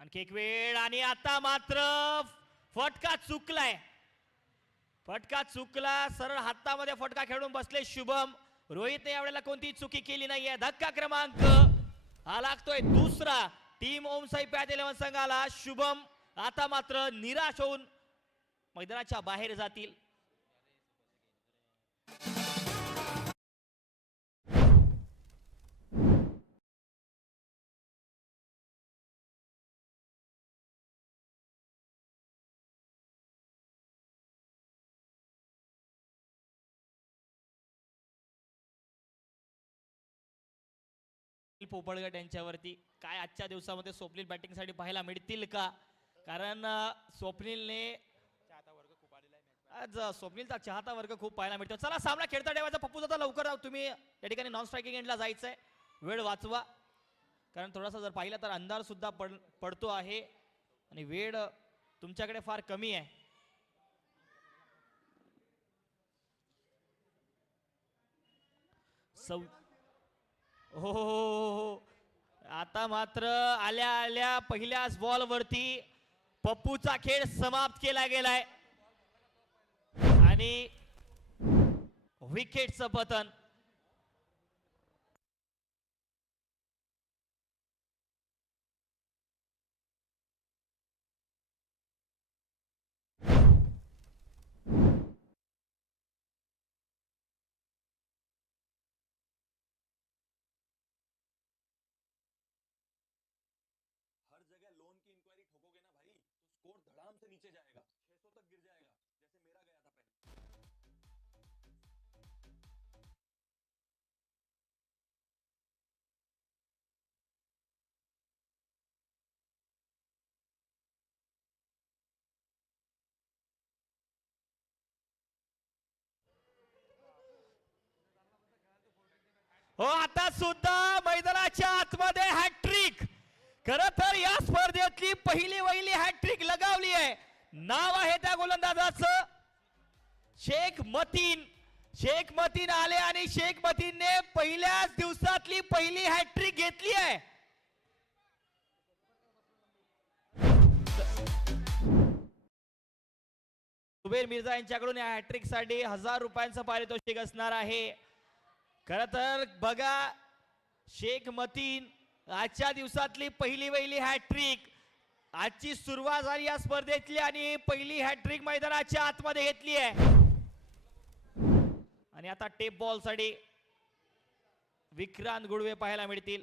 आणखी एक वेळ आणि आता मात्र फटका चुकलाय. फटका चुकला, सरळ हातामध्ये फटका खेळून बसले शुभम. रोहितने यावेळेला कोणतीही चुकी केली नाहीये. धक्का क्रमांक हा लागतोय दुसरा टीम ओम साई पॅथ 11 संघाला. शुभम आता मात्र निराश होऊन मैदानाच्या बाहेर जातील. पोपळगट यांच्यावरती काय आजच्या दिवसामध्ये स्वप्नील बॅटिंग साठी पाहायला मिळतील का? कारण स्वप्नीलने आज स्वप्नीलचा चाहता वर्ग खूप पाहायला मिळतो. चला सामना खेळता ठेवायचा. पप्पू दादा लवकर राहू, तुम्ही या ठिकाणी नॉन स्ट्रायकिंग एंडला जायचंय. वेळ वाचवा, कारण थोडासा जर पाहिलं तर अंधार सुद्धा पडतो आहे आणि वेळ तुमच्याकडे फार कमी आहे. हो, आता मात्र आल्या आल्या पहिल्याच बॉल वरती पप्पूचा खेळ समाप्त केला गेलाय आणि विकेटचं पतन. हर जगह लोन की इंक्वायरी ठोकोगे ना भाई, तो स्कोर धड़ाम से नीचे जाएगा, 600 तक गिर जाएगा, जैसे मेरा गया था पहले. हो, आता सुद्धा मैदानाच्या आतमध्ये हॅट्रिक. खर तर या स्पर्धेतली पहिली वहिली हॅट्रिक लगावली आहे. नाव आहे त्या गोलंदाजाचं शेख मतीन. शेख मतीन आले आणि शेख मतीनने पहिल्याच दिवसातली पहिली हॅट्रिक घेतली आहे. सुबेर मिर्झा यांच्याकडून या हॅट्रिक साठी 1000 रुपयांचं पारितोषिक असणार आहे. खर तर बघा, शेख मतीन आजच्या दिवसातली पहिली वहिली हॅट्रिक. आजची सुरुवात झाली या स्पर्धेतली आणि पहिली हॅट्रिक मैदानाच्या आतमध्ये घेतली आहे. आणि आता टेप बॉल साठी विक्रांत गुडवे पाहायला मिळतील.